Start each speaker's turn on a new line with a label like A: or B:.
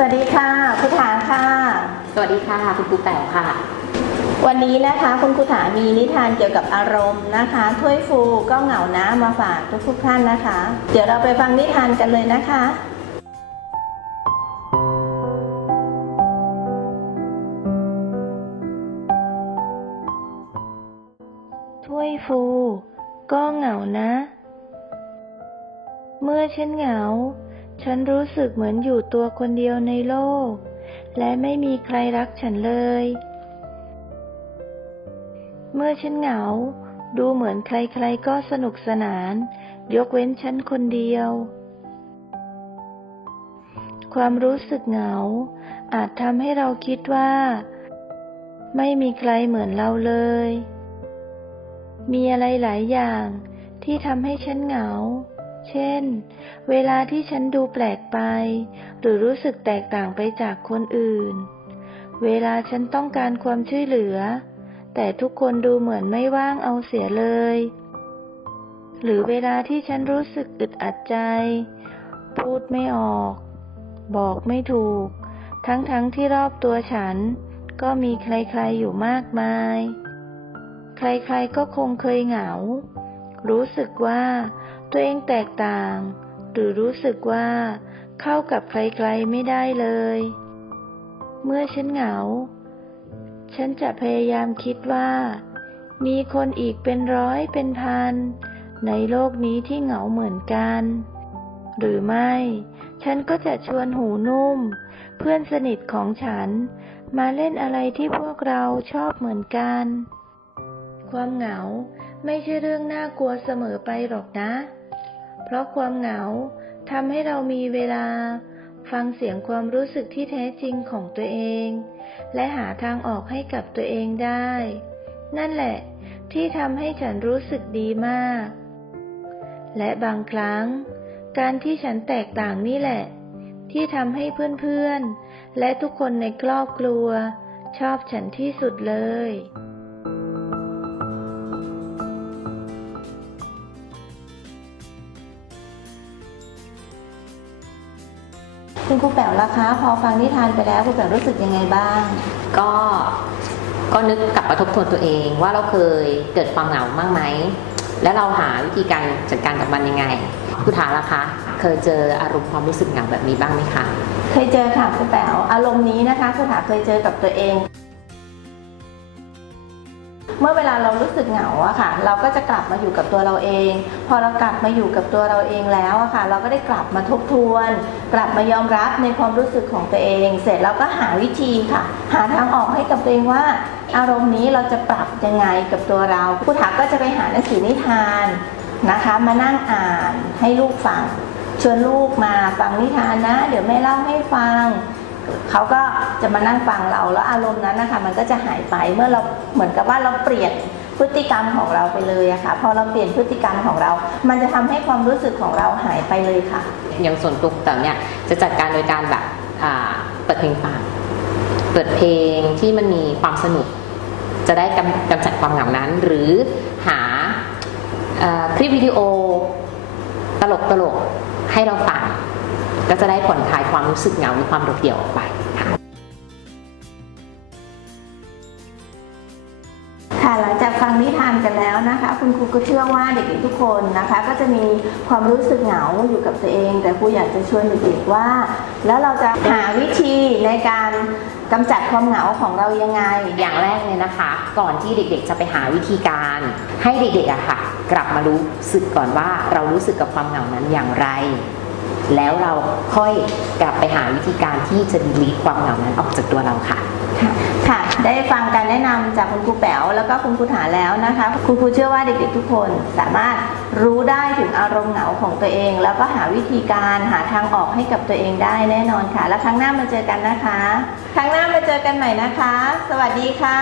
A: สวัสดีค่ะคุณถาค่ะ
B: สวัสดีค่ะ คุณครูแป๋วค่ะ
A: วันนี้นะคะคุณครูถามีนิทานเกี่ยวกับอารมณ์นะคะถ้วยฟูก็เหงานะมาฝากทุกๆท่านนะคะ เดี๋ยวเราไปฟังนิทานกันเลยนะคะ ถ้วยฟูก็เหงานะ เมื่อฉันเหงา ฉันรู้สึกเหมือนอยู่ตัวคนเดียวในโลก และไม่มีใครรักฉันเลย เมื่อฉันเหงา ดูเหมือนใครๆก็สนุกสนาน ยกเว้นฉันคนเดียว ความรู้สึกเหงา อาจทำให้เราคิดว่า ไม่มีใครเหมือนเราเลย มีอะไรหลายอย่างที่ทำให้ฉันเหงา เช่น เวลาที่ฉันดูแปลกไป หรือรู้สึกแตกต่างไปจากคนอื่น เวลาฉันต้องการความช่วยเหลือ แต่ทุกคนดูเหมือนไม่ว่างเอาเสียเลย หรือเวลาที่ฉันรู้สึกอึดอัดใจ พูดไม่ออก บอกไม่ถูก ทั้งๆทที่รอบตัวฉัน ก็มีใครๆอยู่มากมาย ใครๆก็คงเคยเหงา รู้สึกว่า ตัวเองแตกต่าง หรือรู้สึกว่า เข้ากับใครๆไม่ได้เลย เมื่อฉันเหงา ฉันจะพยายามคิดว่า มีคนอีกเป็นร้อยเป็นพัน ในโลกนี้ที่เหงาเหมือนกัน หรือไม่ ฉันก็จะชวนหูนุ่ม เพื่อนสนิทของฉัน มาเล่นอะไรที่พวกเราชอบเหมือนกัน ความเหงาไม่ใช่เรื่องน่ากลัวเสมอไปหรอกนะ เพราะความเหงาทำให้เรามีเวลา ฟังเสียงความรู้สึกที่แท้จริงของตัวเอง และหาทางออกให้กับตัวเองได้ นั่นแหละ ที่ทำให้ฉันรู้สึกดีมาก และบางครั้ง การที่ฉันแตกต่างนี่แหละ ที่ทำให้เพื่อนๆ และทุกคนในครอบครัว ชอบฉันที่สุดเลย คุณครูแป๋วล่ะคะ พอฟังนิทานไปแล้วครูแป๋วรู้สึกยังไงบ้าง
B: ก็ก็นึกกลับมาทบทวนตัวเองว่าเราเคยเกิดความเหงามากไหม และเราหาวิธีการจัดการกับมันยังไงคุณถาล่ะคะ เคยเจออารมณ์ความรู้สึกเหงาแบบนี้บ้างไหมคะ
A: เคยเจอค่ะครูแป๋วอารมณ์นี้นะคะครูถาเคยเจอกับตัวเอง เมื่อเวลาเรารู้สึกเหงาอะค่ะ เราก็จะกลับมาอยู่กับตัวเราเอง พอเรากลับมาอยู่กับตัวเราเองแล้วอะค่ะ เราก็ได้กลับมาทบทวน กลับมายอมรับในความรู้สึกของตัวเอง เสร็จเราก็หาวิธีค่ะ หาทางออกให้กับตัวเองว่า อารมณ์นี้เราจะปรับยังไงกับตัวเราครูถาก็จะไปหาหนังสือนิทานนะคะ มานั่งอ่านให้ลูกฟังชวนลูกมาฟังนิทานนะ เดี๋ยวแม่เล่าให้ฟัง เขาก็จะมานั่งฟังเราแล้วอารมณ์นั้นนะคะมันก็จะหายไปเมื่อเราเหมือนกับว่าเราเปลี่ยนพฤติกรรมของเราไปเลยอะค่ะพอเราเปลี่ยนพฤติกรรมของเรา มันจะทำให้ความรู้สึกของเราหายไปเลยค่ะ
B: อย่างส่วนตัวแต่เนี่ยจะจัดการโดยการแบบเปิดเพลงฟังเปิดเพลงที่มันมีความสนุก จะได้กำกำจัดความเหงานั้น หรือหาคลิปวิดีโอตลกตลกๆให้เราฟัง ก็จะได้ผ่อนคลายความรู้สึกเหงาหรือความโดดเดี่ยวออกไปค่ะ
A: ค่ะหลังจากฟังนิทานกันแล้วนะคะ คุณครูก็เชื่อว่าเด็กๆทุกคนนะคะ ก็จะมีความรู้สึกเหงาอยู่กับตัวเอง แต่ครูอยากจะชวนเด็กๆว่า แล้วเราจะหาวิธีในการกำจัดความเหงาของเรายังไง
B: อย่างแรกเลยนะคะ ก่อนที่เด็กๆ จะไปหาวิธีการ ให้เด็กๆอะค่ะ กลับมารู้สึกก่อนว่าเรารู้สึกกับความเหงานั้นอย่างไร แล้วเราค่อยกลับไปหาวิธีการที่จะดีลีทความเหงานั้นออกจากตัวเราค่ะ
A: ค่ะค่ะได้ฟังการแนะนำจากคุณครูแป๋วแล้วก็คุณครูถาแล้วนะคะ คุณครูเชื่อว่าเด็กๆทุกคนสามารถรู้ได้ถึงอารมณ์เหงาของตัวเอง แล้วก็หาวิธีการหาทางออกให้กับตัวเองได้แน่นอนค่ะ แล้วครั้งหน้ามาเจอกันนะคะ ครั้งหน้ามาเจอกันใหม่นะคะ สวัสดีค่ะ